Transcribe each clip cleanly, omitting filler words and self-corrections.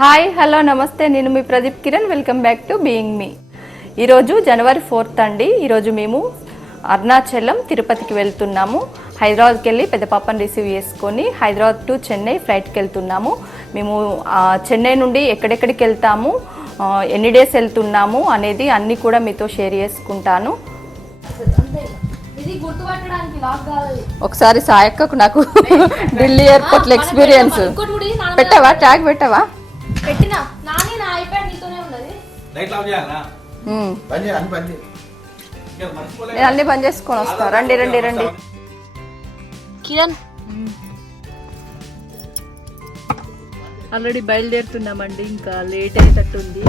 Hi hello namaste, నేను మీ Pradeep Kiran. Welcome back to being మీ. ఈరోజు జనవరి 4th అండి. ఈరోజు మేము అరుణాచలం తిరుపతికి వెళ్తున్నాము. హైదరాబాద్కి వెళ్ళి పెద్ద పాపని రిసీవ్ చేసుకొని హైదరాబాద్ టు చెన్నై ఫ్లైట్కి వెళ్తున్నాము. మేము చెన్నై నుండి ఎక్కడెక్కడికి వెళ్తాము, ఎన్ని డేస్ వెళ్తున్నాము అనేది అన్నీ కూడా మీతో షేర్ చేసుకుంటాను. ఒకసారి సాయక్కకు నాకు ఢిల్లీ ఎయిర్పోర్ట్ ఎక్స్పీరియన్స్ పెట్టావా? ట్యాగ్ పెట్టావా? పెట్టినా నాని నా ఐప్యాడ్ నీతోనే ఉన్నది. లైట్ ఆఫ్ చేయాలా? నేను అన్ని పని చేసుకొని వస్తా. రండి రండి రండి. కిరణ్ ఆల్రెడీ బయలుదేరుతున్నామండి. ఇంకా లేట్ అయ్యేటట్టుంది.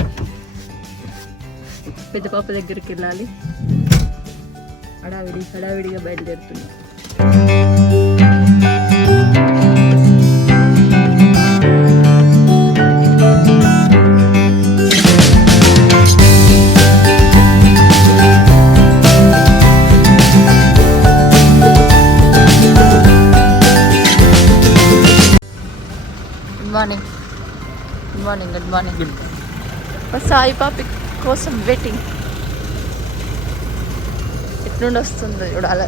పెద్ద పాప దగ్గరికి వెళ్ళాలి. హడావిడిగా బయలుదేరుతున్నాం. Good morning. సాయి పాపి కోసం వెయిటింగ్. ఎట్నుండి వస్తుంది చూడాలి.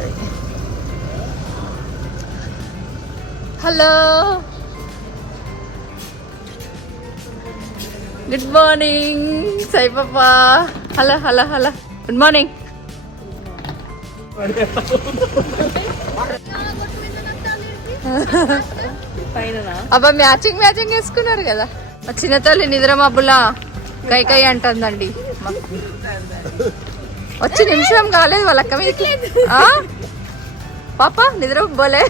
హలో, గుడ్ మార్నింగ్ సాయి పాప. Hello hello hello, good morning. అబ్బా మ్యాచింగ్ వేసుకున్నారు కదా. మా చిన్న తల్లి నిద్ర మబ్బులా కై అంటుందండి. వచ్చి నిమిషం కాలేదు వాళ్ళ అక్క మీదకి. పాప నిద్ర మబ్బోలే.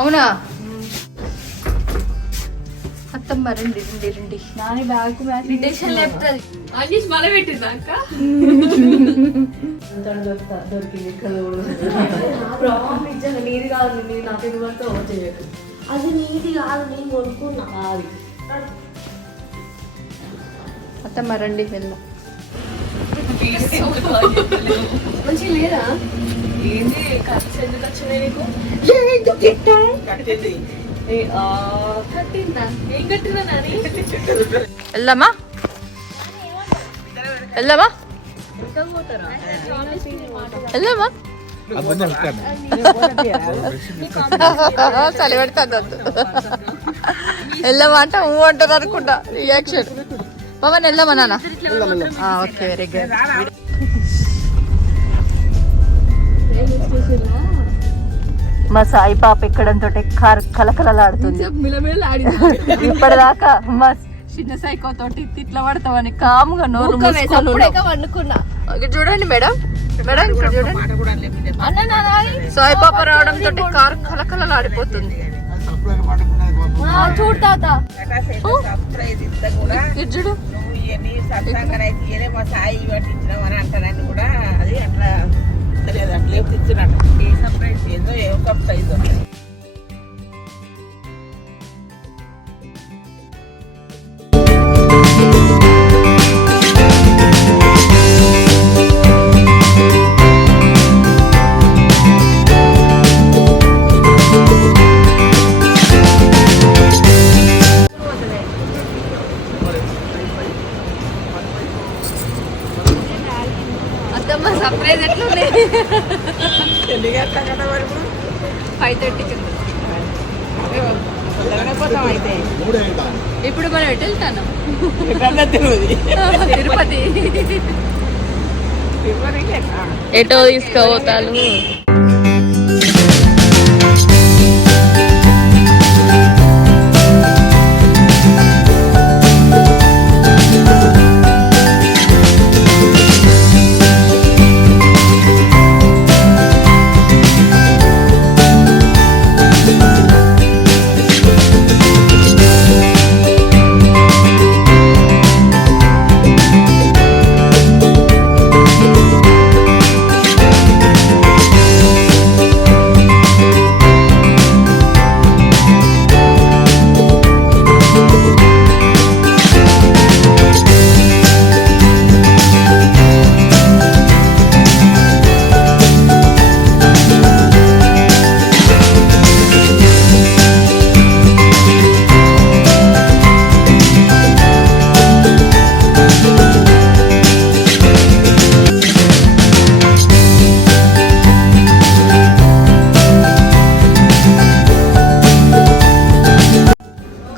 అవునా అత్తమ్మ రండి రండి రండి. నాని బ్యాగ్ మ్యాచింగ్ లేపుతుంది. మళ్ళీ పెట్టింది అక్క. నీది కాదు, నీది నాకు ఇది పడితే చేయకు. అది నీది కాదు, నేను కొనుక్కున్నా. అత్తమ్మ రండి వెళ్దాం. మంచి లేదా? ఏంది ఖర్చు ఎందుకు వచ్చినాయి నీకు? కట్టిందా? ఏం కట్టినా నాని? వెళ్దామా వెళ్దామా వెళ్దామా? చలి పెడతాను. వెళ్దామా అంటే ఊ అంటారు అనుకుంటా. రియాక్షన్ పవన్ వెళ్దామా నాన్న? Okay very good. మా సాయి పాప ఎక్కడంతో కలకలలాడుతుంది. ఇప్పటిదాకా మా చిన్న సైకో తోటి తిట్ల పడతామని కాముగా నోరు వండుకున్నా. చూడండి మేడం, మేడం ఇక్కడ చూడండి. సాయి పాప రావడం తోటి కారు కలకలలాడిపోతుంది. చూడతా చూడు. సాయి పట్టించడం అని అంటారని కూడా అది అట్లా తెలియదు. అట్లా తెచ్చినట్టు ఏ సర్ప్రైజ్ ఏందో ఏ సర్ప్రైజ్. సర్ప్రైజ్ ఎట్లుంది? 5:30కి. ఇప్పుడు మనం ఎటు వెళ్తాను? తిరుపతి. ఎటో తీసుకోపోతాను.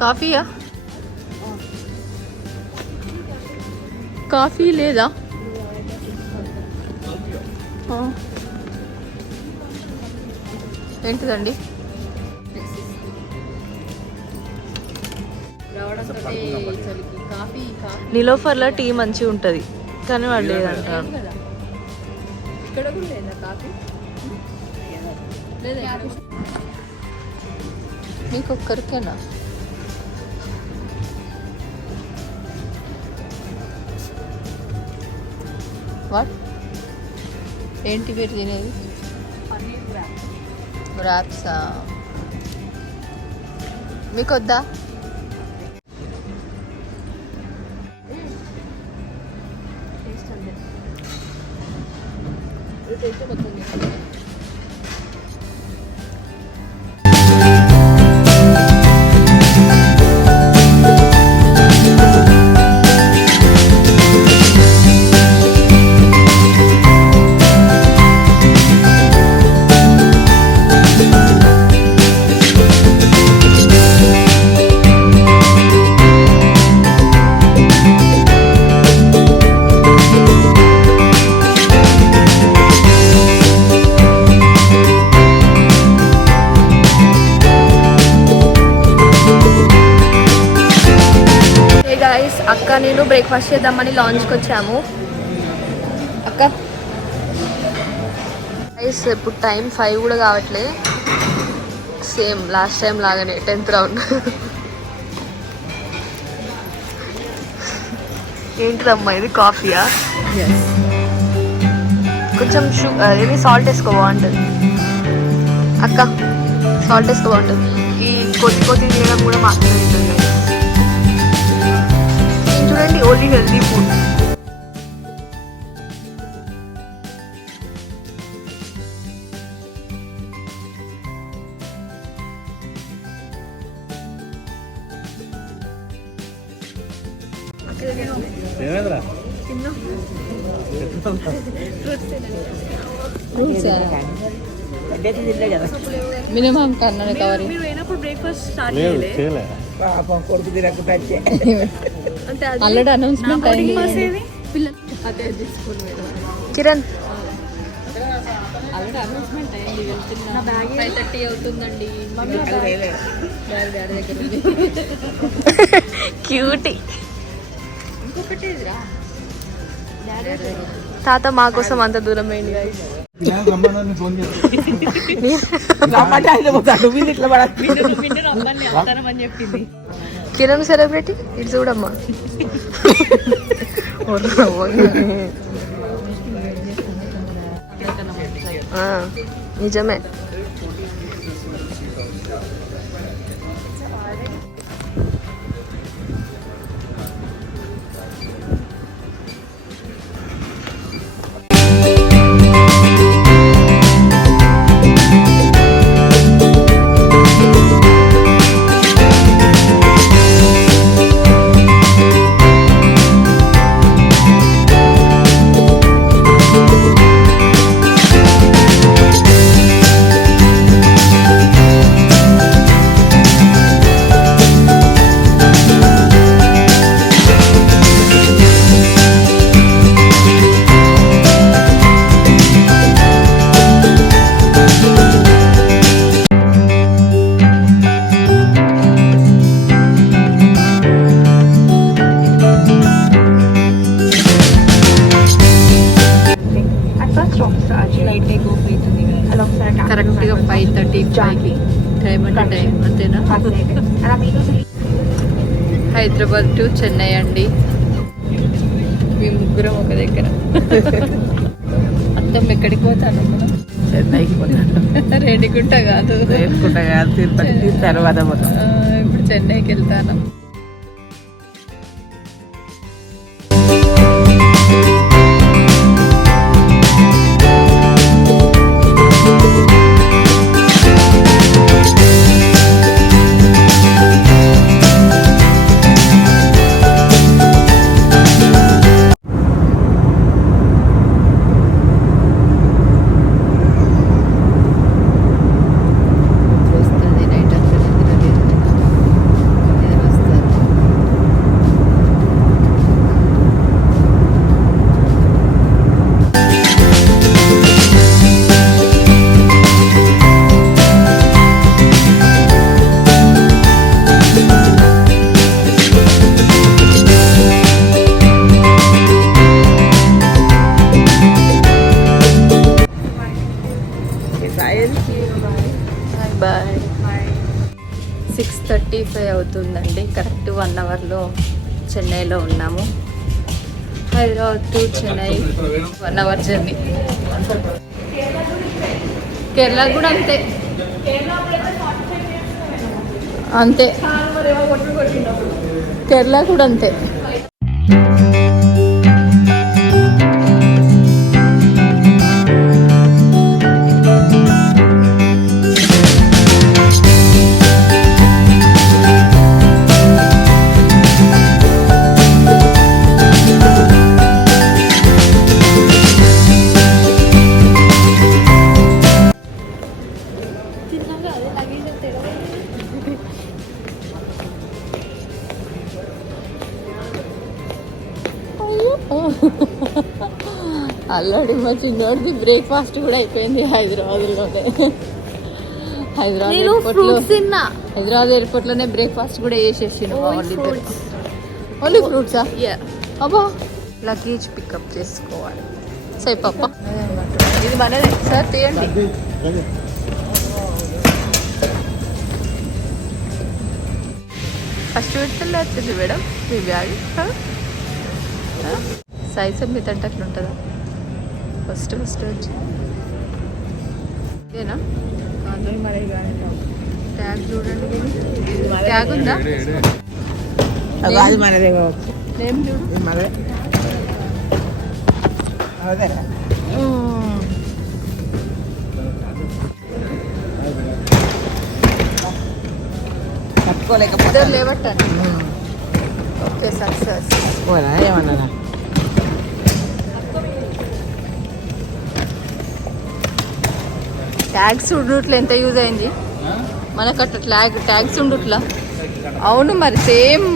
కాఫీయా? కాఫీ లేదా? ఏంటిదండి? నిలోఫర్లో టీ మంచిగా ఉంటుంది కానీ వాడు లేదంటారు. ఇక్కడ కూడా లేదా కాఫీ? లేదా మీకు ఒక్కరికేనా? వాట్ ఏంటి మీరు తినేది? ర్యాప్సా మీకు వద్దా? అక్క నేను బ్రేక్ఫాస్ట్ చేద్దామని లాంచ్కి వచ్చాము. అక్క గైస్ ఇప్పుడు టైం 5 కూడా కావట్లే, సేమ్ లాస్ట్ టైం లాగానే 10th రౌండ్. ఏంటిదమ్మా ఇది? కాఫీయా? కొంచెం ఏమి సాల్ట్ వేసుకో బాగుంటుంది అక్క. సాల్ట్ వేసుకో బాగుంటుంది. ఈ కొద్ది తినడం కూడా మాత్రమే ఉంటుంది చూడండి. Only healthy food. మినిమం కన్నా కవర్ బ్రేక్ఫాస్ట్ స్టార్ట్ కొడుకు తినకుండా ఆల్రెడీ అనౌన్స్మెంట్ అయింది. కిరణ్ ఆల్రెడీ అనౌన్స్మెంట్ అయింది. వెళ్తున్నా 5:30 అవుతుందండి. క్యూటీ. ఇంకొకటి తాత మా కోసం అంత దూరం అయింది. కిరణ్ సెలబ్రిటీ ఇటు చూడమ్మా. నిజమే. కరెక్ట్గా 5:35కి టైం అంటే టైం అంతేనా? హైదరాబాద్ టు చెన్నై అండి. మీ ముగ్గురం ఒక దగ్గర. అత్తం ఎక్కడికి పోతాను? చెన్నైకి పోతాను. రేణిగుంట కాదు, తిరుపతి తర్వాత ఇప్పుడు చెన్నైకి వెళ్తాను. అవుతుందండి. కరెక్ట్ 1 అవర్లో చెన్నైలో ఉన్నాము. Hyderabad to Chennai 1 hour journey. Kerala కూడా అంతే అంతే, కేరళ కూడా అంతే. ఆల్రెడీ మా చిన్నోడిది బ్రేక్ఫాస్ట్ కూడా అయిపోయింది హైదరాబాద్లోనే. హైదరాబాద్ ఎయిర్పోర్ట్లోనే బ్రేక్ఫాస్ట్ కూడా చేసేసిండు మా వాళ్ళిద్దరు. ఓన్లీ ఫ్రూట్సా? అబ్బా, లగేజ్ పికప్ చేసుకోవాలి. సై పాప, ఇది మనదే సార్, తీయండి. ఫస్ట్ విడతల్లో వచ్చింది మేడం మీ బ్యాగ్. సైజ్ మీద అంటే అట్లా ఉంటుందా? ఫస్ట్ వచ్చి ఇదేనా? ట్యాగ్ చూడండి, ట్యాగ్ ఉందా? అది మనదే కావచ్చు. నేమ్ చూడు. పట్టుకోలేకపోతే లేవట్టండి. Okay, success. ఏమన్నా ట్యాగ్స్ ఉండుట్లా ఎంత యూజ్ అయింది మనకు అట్లా ట్యాగ్స్ ఉండుట్లా. అవును మరి, సేమ్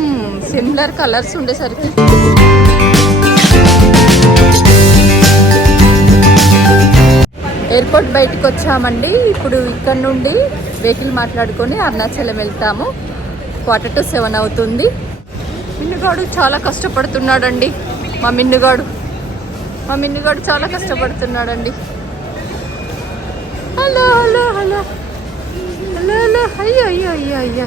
సిమిలర్ కలర్స్ ఉండేసరికి. ఎయిర్పోర్ట్ బయటకు వచ్చామండి. ఇప్పుడు ఇక్కడ నుండి వెహికల్ మాట్లాడుకొని అరుణాచలం వెళ్తాము. 6:45 అవుతుంది. మిన్నుగాడు చాలా కష్టపడుతున్నాడండి. మా మిన్నుగాడు చాలా కష్టపడుతున్నాడండి. Hello hello hello hello hello, అయ్యో అయ్యో అయ్యో అయ్యో.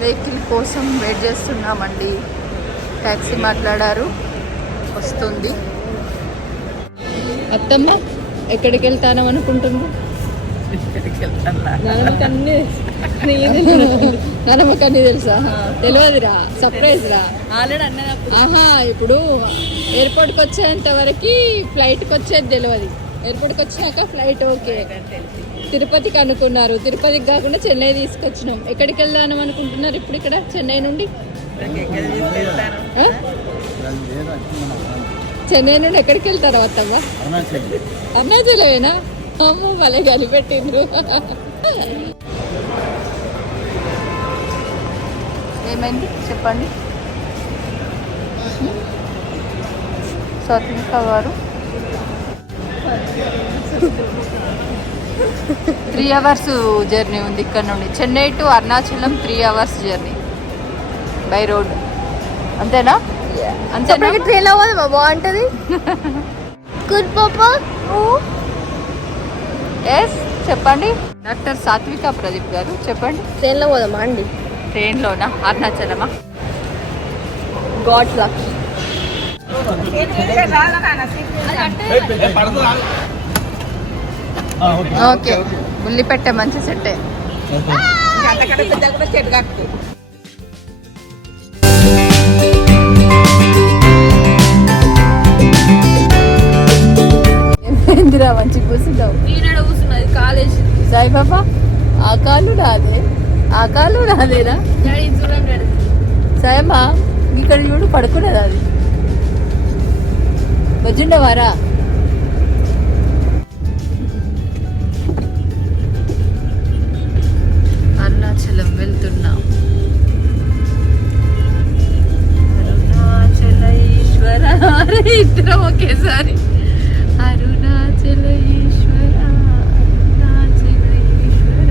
వెహికల్ కోసం వెయిట్ చేస్తున్నామండి. ట్యాక్సీ మాట్లాడారు, వస్తుంది. అత్తమ్మ ఎక్కడికి వెళ్తాను అనుకుంటున్నా? నానమ్మకి అన్నీ తెలుసా? తెలియదురా, సర్ప్రైజ్ రా. ఆహా, ఇప్పుడు ఎయిర్పోర్ట్కి వచ్చేంత వరకు ఫ్లైట్కి వచ్చేది తెలియదు. ఎయిర్పోర్ట్కి వచ్చాక ఫ్లైట్ ఓకే. తిరుపతికి అనుకున్నారు, తిరుపతికి కాకుండా చెన్నై తీసుకొచ్చినాం. ఎక్కడికి వెళ్దాను అనుకుంటున్నారు ఇప్పుడు ఇక్కడ చెన్నై నుండి? చెన్నై నుండి ఎక్కడికి వెళ్తారు అత్తమ్మ? అరుణాచలమేనా? అమ్మ భలే కలిపెట్టిండ్రు. ఏమైంది చెప్పండి. స్వతంత్ర గారు 3 అవర్స్ జర్నీ ఉంది ఇక్కడ నుండి. Chennai to Arunachalam 3 hours journey by road. అంతేనా? అంతేనా? ట్రైన్లో పోదామా? బాగుంటుంది. గుడ్ పాపా. ఎస్, చెప్పండి. డాక్టర్ సాత్విక ప్రదీప్ గారు చెప్పండి. ట్రైన్లో పోదామా అండి? ట్రైన్లోనా? అరుణాచలమా? Good luck. ఓకే, ఉల్లిపెట్ట మంచి సెట్టే. చెట్టు కట్టు. ఏందిరా మంచి కూర్చుంటావు? కూర్చున్నది కాలేజ్. సాయిబాబా, ఆ కాలు రాదేరా సాయమ్మా. ఇక్కడ చూడు, పడుకునేది అది. వచ్చిండవారా? అరుణాచలం వెళ్తున్నాం. అరుణాచలేశ్వర, ఇద్దరం ఒకేసారి. అరుణాచలేశ్వర, అరుణాచలేశ్వర.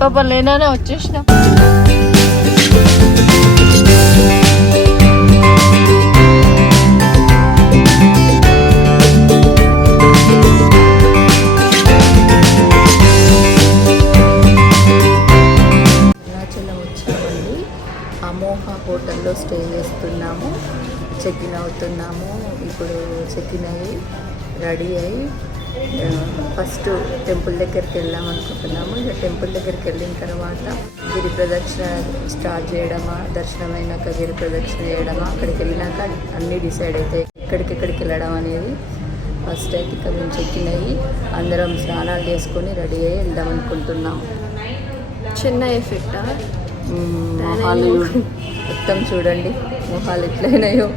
పాప లేనానే వచ్చేసిన. అరుణాచలం వచ్చామండి. అమోహ హోటల్లో స్టే చేస్తున్నాము. చెక్ఇన్ అవుతున్నాము. ఇప్పుడు చెక్ఇన్ అయ్యి రెడీ అయ్యి ఫస్ట్ టెంపుల్ దగ్గరికి వెళ్దాం అనుకుంటున్నాము. ఇక టెంపుల్ దగ్గరికి వెళ్ళిన తర్వాత గిరి ప్రదక్షిణ స్టార్ట్ చేయడమా, దర్శనమైనాక గిరి ప్రదక్షిణ చేయడమా, అక్కడికి వెళ్ళినాక అన్నీ డిసైడ్ అవుతాయి ఎక్కడికెక్కడికి వెళ్ళడం అనేది. ఫస్ట్ అయితే ఇక్కడ మేము చెక్ఇన్ అయ్యి అందరం స్నానాలు చేసుకొని రెడీ అయ్యి వెళ్దాం అనుకుంటున్నాము. చిన్న ఎఫెక్టా? మొహాలు మొత్తం చూడండి, మొహాలు ఎట్లయినాయో.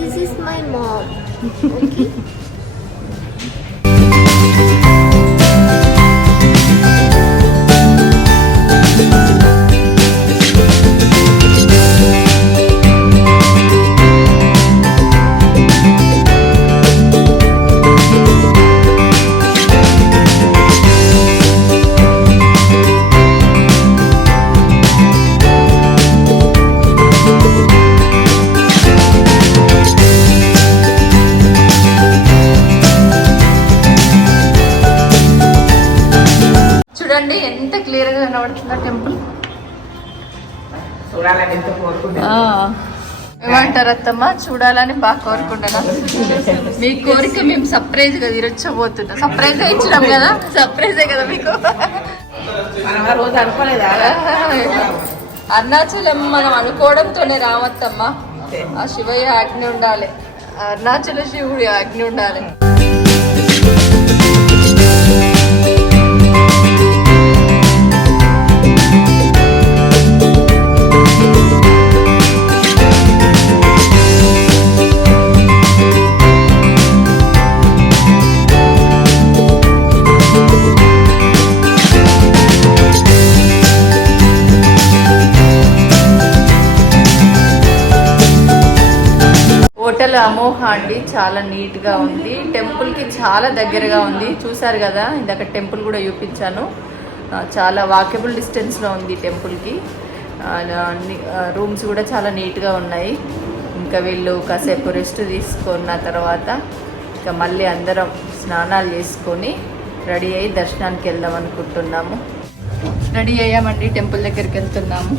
This is my mom. చూడండి ఎంత క్లియర్ గా కనబడుతుందా టెంపుల్. చూడాలని ఎంతో కోరుకుంటున్నా. ఏమంటారు అత్తమ్మ? చూడాలని బాగా కోరుకుంటున్నా. మీ కోరిక మేము సర్ప్రైజ్ గా తీరొచ్చబోతున్నా. సర్ప్రైజ్ గా ఇచ్చినాం కదా, సర్ప్రైజే కదా మీకు. మనం ఆ రోజు అనుకోలేదా? అరుణాచలం మనం అనుకోవడంతోనే రావత్తమ్మ. ఆ శివయ్య ఆజ్ఞ ఉండాలి, అరుణాచల శివుడి ఆజ్ఞ ఉండాలి. హోటల్ అమోహ అండి, చాలా నీట్గా ఉంది. టెంపుల్కి చాలా దగ్గరగా ఉంది. చూసారు కదా, ఇందాక టెంపుల్ కూడా చూపించాను. చాలా వాకబుల్ డిస్టెన్స్లో ఉంది టెంపుల్కి. రూమ్స్ కూడా చాలా నీట్గా ఉన్నాయి. ఇంకా వీళ్ళు కాసేపు రెస్ట్ తీసుకున్న తర్వాత ఇంకా మళ్ళీ అందరం స్నానాలు చేసుకొని రెడీ అయ్యి దర్శనానికి వెళ్దాం అనుకుంటున్నాము. రెడీ అయ్యామండి, టెంపుల్ దగ్గరికి వెళ్తున్నాము.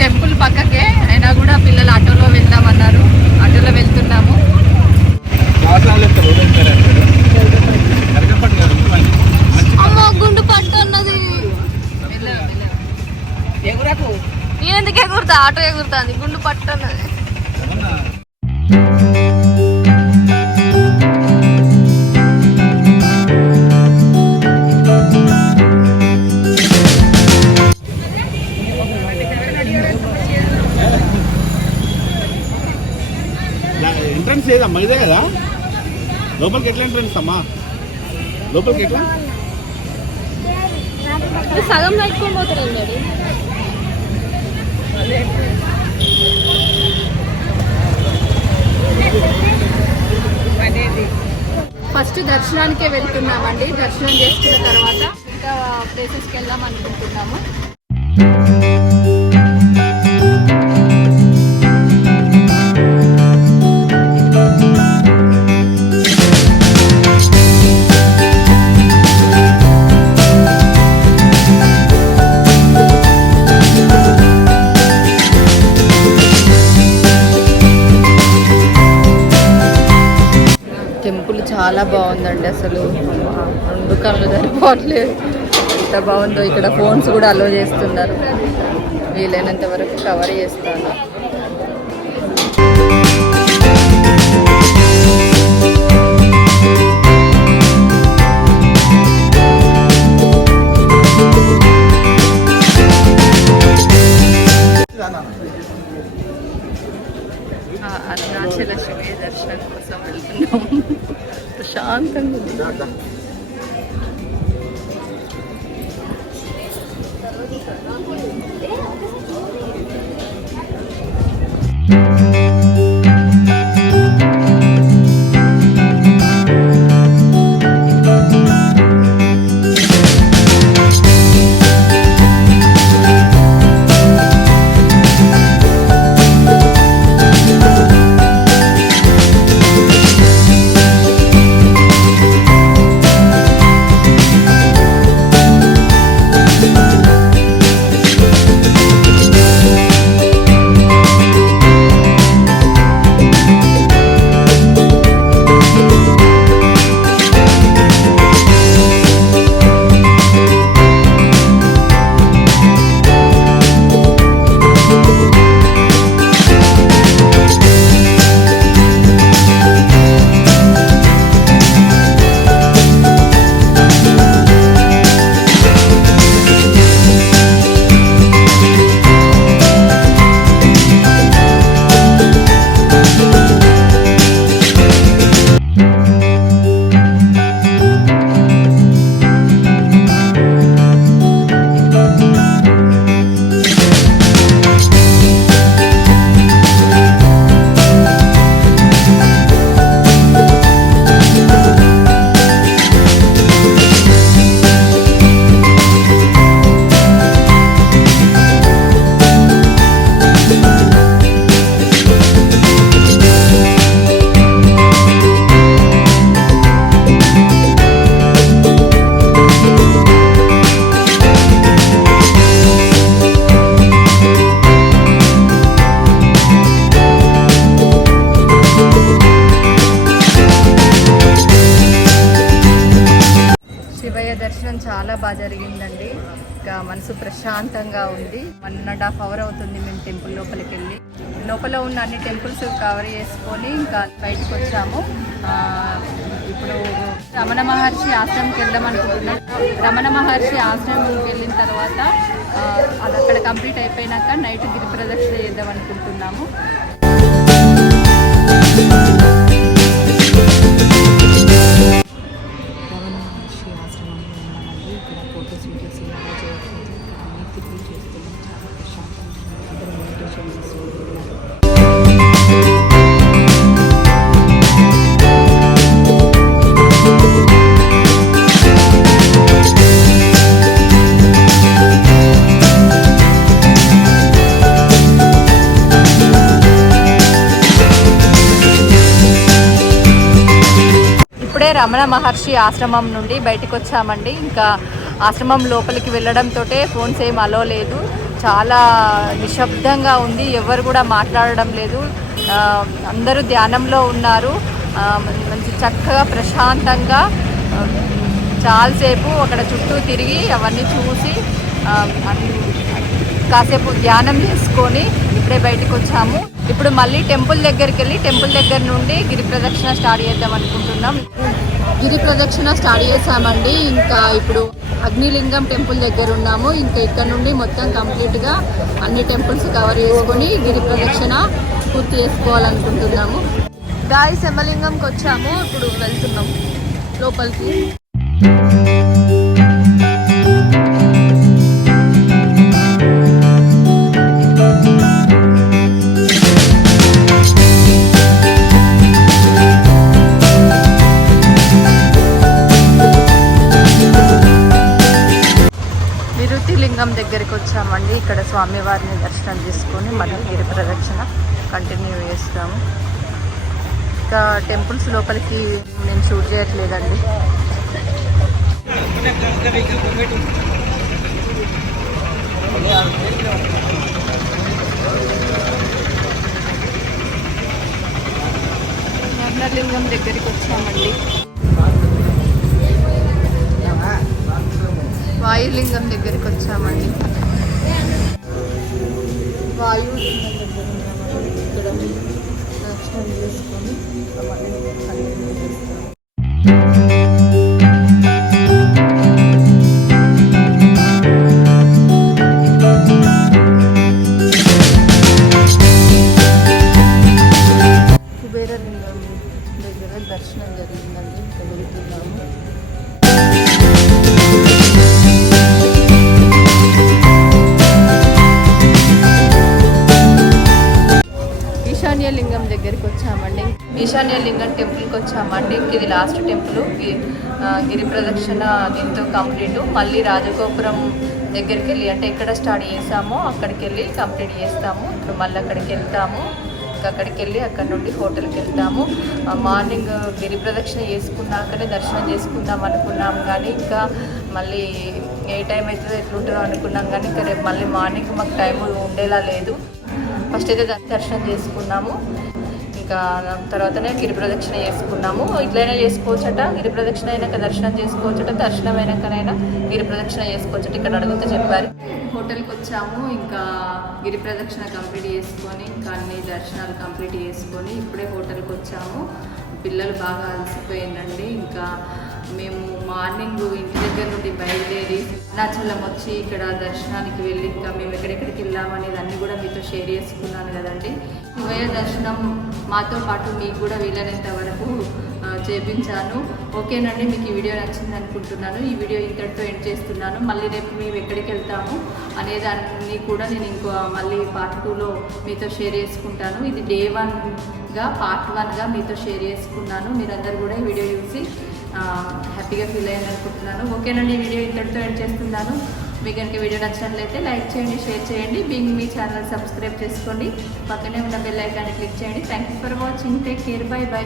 టెంపుల్ పక్కకే అయినా కూడా పిల్లలు ఆటోలో వెళ్దామన్నారు. ఆటోలో వెళ్తున్నాము. అమ్మ గుండు పట్టు అన్నది. ఎగురకు నేను ఎందుకు ఎగురుతా? ఆటో ఎగురుతాంది, గుండు పట్టు అన్నది. ఎంట్రన్స్ లేదమ్మా, ఇదే కదా లోపలికి. ఎట్లా ఎంట్రన్స్ అమ్మా లోపలికి? ఎట్లా సగం పెట్టుకొని పోతారు డాడీ. ఫస్ట్ దర్శనానికే వెళ్తున్నామండి. దర్శనం చేసుకున్న తర్వాత ఇంకా ప్లేసెస్కి వెళ్దాం అనుకుంటున్నాము. టెంపుల్ చాలా బాగుందండి, అసలు రెండు కళ్ళు సరిపోవట్లేదు ఎంత బాగుందో. ఇక్కడ ఫోన్స్ కూడా అలో చేస్తున్నారు. వీలైనంత వరకు కవర్ చేస్తాను. అరుణాచల శివయ్య దర్శనం కోసం వెళ్తున్నాము. ప్రశాంతంగా ఉంది. బాగా జరిగిందండి. ఇంకా మనసు ప్రశాంతంగా ఉంది. 1.5 hour అవుతుంది మేము టెంపుల్ లోపలికి వెళ్ళి. లోపల ఉన్న అన్ని టెంపుల్స్ కవర్ చేసుకొని ఇంకా బయటకు వచ్చాము. ఇప్పుడు రమణ మహర్షి ఆశ్రమంకి వెళ్దాం అనుకుంటున్నాం. రమణ మహర్షి ఆశ్రమంకి వెళ్ళిన తర్వాత అది అక్కడ కంప్లీట్ అయిపోయినాక నైట్ గిరి ప్రదక్షిణ చేద్దాం అనుకుంటున్నాము. ఇప్పుడే రమణ మహర్షి ఆశ్రమం నుండి బయటకు వచ్చామండి. ఇంకా ఆశ్రమం లోపలికి వెళ్ళడంతో ఫోన్స్ ఏం అలో లేదు. చాలా నిశ్శబ్దంగా ఉంది. ఎవరు కూడా మాట్లాడడం లేదు. అందరూ ధ్యానంలో ఉన్నారు. మంచి చక్కగా ప్రశాంతంగా చాలాసేపు అక్కడ చుట్టూ తిరిగి అవన్నీ చూసి కాసేపు ధ్యానం చేసుకొని ఇప్పుడే బయటకు వచ్చాము. ఇప్పుడు మళ్ళీ టెంపుల్ దగ్గరికి వెళ్ళి టెంపుల్ దగ్గర నుండి గిరి ప్రదక్షిణ స్టార్ట్ చేద్దాం అనుకుంటున్నాం. గిరి ప్రదక్షిణ స్టార్ట్ చేసామండి. ఇంకా ఇప్పుడు అగ్నిలింగం టెంపుల్ దగ్గర ఉన్నాము. ఇంకా ఇక్కడ నుండి మొత్తం కంప్లీట్గా అన్ని టెంపుల్స్ కవర్ చేసుకొని గిరి ప్రదక్షిణ పూర్తి చేసుకోవాలనుకుంటున్నాము. గాయస్ శమలింగంకి వచ్చాము. ఇప్పుడు వెళ్తున్నాం లోపలికి. లింగం దగ్గరికి వచ్చామండి. ఇక్కడ స్వామివారిని దర్శనం చేసుకొని మళ్ళీ గిరి ప్రదక్షిణ కంటిన్యూ చేస్తాము. ఇంకా టెంపుల్స్ లోపలికి నేను షూట్ చేయట్లేదండి. లింగం దగ్గరికి వచ్చామండి. వాయులింగం దగ్గరికి వచ్చామండి. వాయులింగం దగ్గర ఉన్నామండి. ఇక్కడ దర్శనం చేసుకొని కుబేరలింగం దగ్గర దర్శనం జరిగిందండి. ఇంకా వెళ్తున్నాము. ఈశాన్యలింగం దగ్గరికి వచ్చామండి. ఈశాన్యలింగం టెంపుల్కి వచ్చామండి. ఇది లాస్ట్ టెంపుల్. గిరి ప్రదక్షిణ దీంతో కంప్లీట్. మళ్ళీ రాజగోపురం దగ్గరికి వెళ్ళి అంటే ఎక్కడ స్టార్ట్ చేసామో అక్కడికి వెళ్ళి కంప్లీట్ చేస్తాము. ఇప్పుడు మళ్ళీ అక్కడికి వెళ్తాము. ఇంకా అక్కడికి వెళ్ళి అక్కడ నుండి హోటల్కి వెళ్తాము. మార్నింగ్ గిరి ప్రదక్షిణ చేసుకున్నాకనే దర్శనం చేసుకుందాం అనుకున్నాం కానీ ఇంకా మళ్ళీ ఏ టైం అవుతుందో ఎట్లుంటుందో అనుకున్నాం కానీ ఇంకా రేపు మళ్ళీ మార్నింగ్ మాకు టైం ఉండేలా లేదు. ఫస్ట్ అయితే దర్శనం చేసుకున్నాము. ఇంకా తర్వాతనే గిరి ప్రదక్షిణ చేసుకున్నాము. ఇట్లయినా చేసుకోవచ్చట. గిరి ప్రదక్షిణ అయినాక దర్శనం చేసుకోవచ్చట. దర్శనం అయినాకనైనా గిరి ప్రదక్షిణ చేసుకోవచ్చట. ఇక్కడ అడుగుతూ చెప్పారు. హోటల్కి వచ్చాము. ఇంకా గిరి ప్రదక్షిణ కంప్లీట్ చేసుకొని ఇంకా అన్ని దర్శనాలు కంప్లీట్ చేసుకొని ఇప్పుడే హోటల్కి వచ్చాము. పిల్లలు బాగా అలసిపోయిందండి. ఇంకా మేము మార్నింగ్ ఇంటి దగ్గర నుండి బయలుదేరి అరుణాచలం వచ్చి ఇక్కడ దర్శనానికి వెళ్ళి ఇంకా మేము ఎక్కడెక్కడికి వెళ్ళామనేది అన్నీ కూడా మీతో షేర్ చేసుకున్నాను కదండి. శివయ్య దర్శనం మాతో పాటు మీకు కూడా వీలైనంత వరకు చేపించాను. ఓకేనండి, మీకు ఈ వీడియో నచ్చింది అనుకుంటున్నాను. ఈ వీడియో ఇంతటితో ఎండ్ చేస్తున్నాను. మళ్ళీ రేపు మేము ఎక్కడికి వెళ్తాము అనేదాన్ని కూడా నేను ఇంకో మళ్ళీ పార్ట్ 2లో మీతో షేర్ చేసుకుంటాను. ఇది డే 1గా పార్ట్ 1గా మీతో షేర్ చేసుకున్నాను. మీరందరూ కూడా ఈ వీడియో చూసి హ్యాపీగా ఫీల్ అయ్యాను అనుకుంటున్నాను. ఓకేనండి, ఈ వీడియో ఇంతటితో ఎండ్ చేస్తున్నాను. మీకు కనుక వీడియో నచ్చినట్లయితే లైక్ చేయండి, షేర్ చేయండి. బీయింగ్ మీ ఛానల్ సబ్స్క్రైబ్ చేసుకోండి. పక్కనే ఉన్న బెల్ ఐకాన్ని క్లిక్ చేయండి. Thank you for watching. Take care. By by.